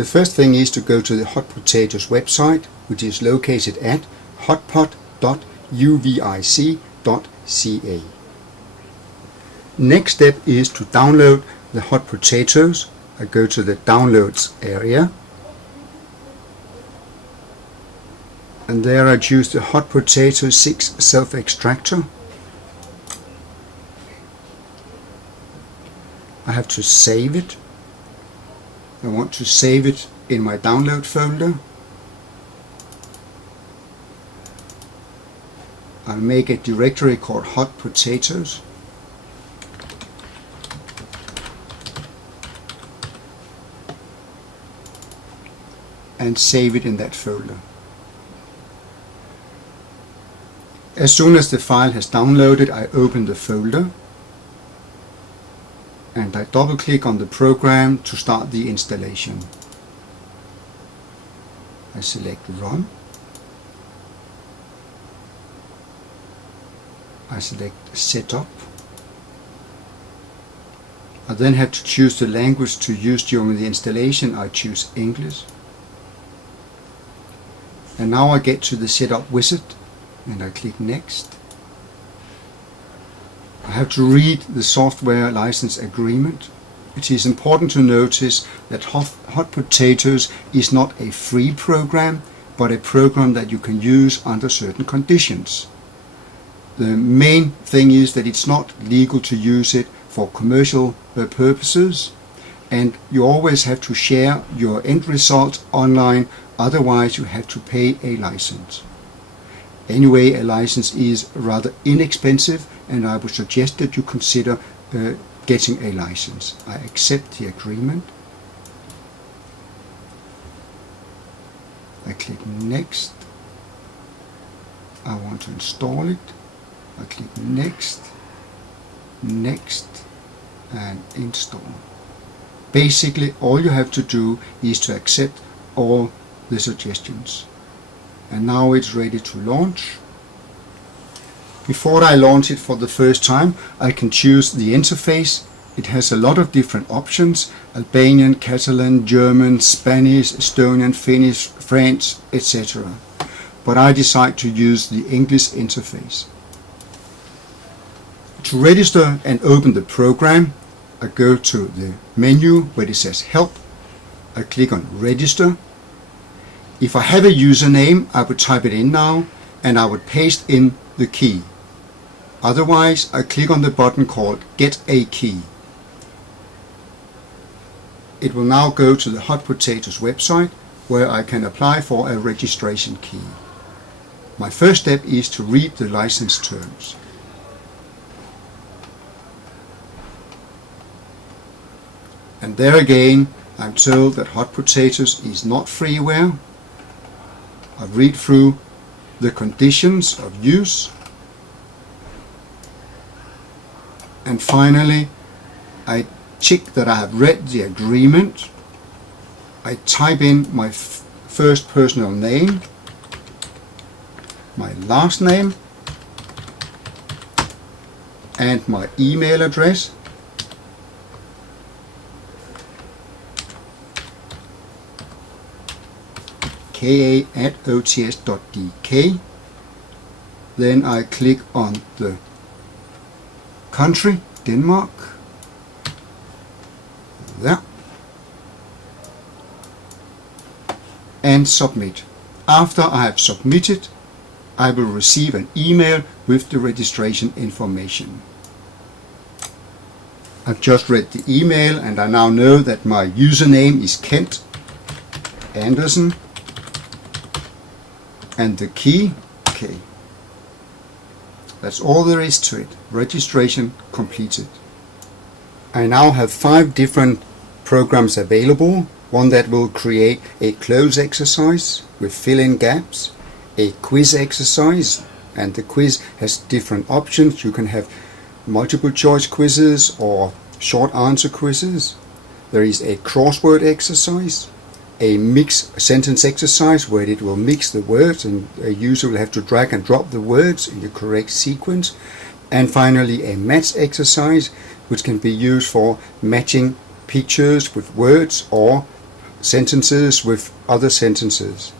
The first thing is to go to the Hot Potatoes website, which is located at hotpot.uvic.ca. Next step is to download the hot potatoes. I go to the downloads area, and there I choose the Hot Potato 6 self-extractor. I have to save it. I want to save it in my download folder. I'll make a directory called Hot Potatoes. And save it in that folder. As soon as the file has downloaded, I open the folder and I double click on the program to start the installation. I select Run. I select Setup. I then have to choose the language to use during the installation. I choose English. And now I get to the Setup wizard and I click Next. I have to read the software license agreement. It is important to notice that Hot Potatoes is not a free program, but a program that you can use under certain conditions. The main thing is that it's not legal to use it for commercial purposes, and you always have to share your end results online, otherwise you have to pay a license. Anyway, a license is rather inexpensive, and I would suggest that you consider getting a license. I accept the agreement. I click Next. I want to install it. I click Next, Next, and Install. Basically, all you have to do is to accept all the suggestions. And now it's ready to launch. Before I launch it for the first time, I can choose the interface. It has a lot of different options: Albanian, Catalan, German, Spanish, Estonian, Finnish, French, etc. But I decide to use the English interface. To register and open the program, I go to the menu where it says Help. I click on Register. If I have a username, I would type it in now and I would paste in the key. Otherwise, I click on the button called Get a Key. It will now go to the Hot Potatoes website where I can apply for a registration key. My first step is to read the license terms. And there again, I'm told that Hot Potatoes is not freeware. I read through the conditions of use. And finally, I check that I have read the agreement. I type in my first personal name, my last name, and my email address. ka@ots.dk. Then I click on the country, Denmark. There. And submit. After I have submitted, I will receive an email with the registration information. I've just read the email and I now know that my username is Kent Andersen and the key K. That's all there is to it. Registration completed. I now have 5 different programs available. One that will create a close exercise with fill-in gaps, a quiz exercise, and the quiz has different options. You can have multiple choice quizzes or short answer quizzes. There is a crossword exercise, a mix sentence exercise where it will mix the words and a user will have to drag and drop the words in the correct sequence. And finally a match exercise which can be used for matching pictures with words or sentences with other sentences.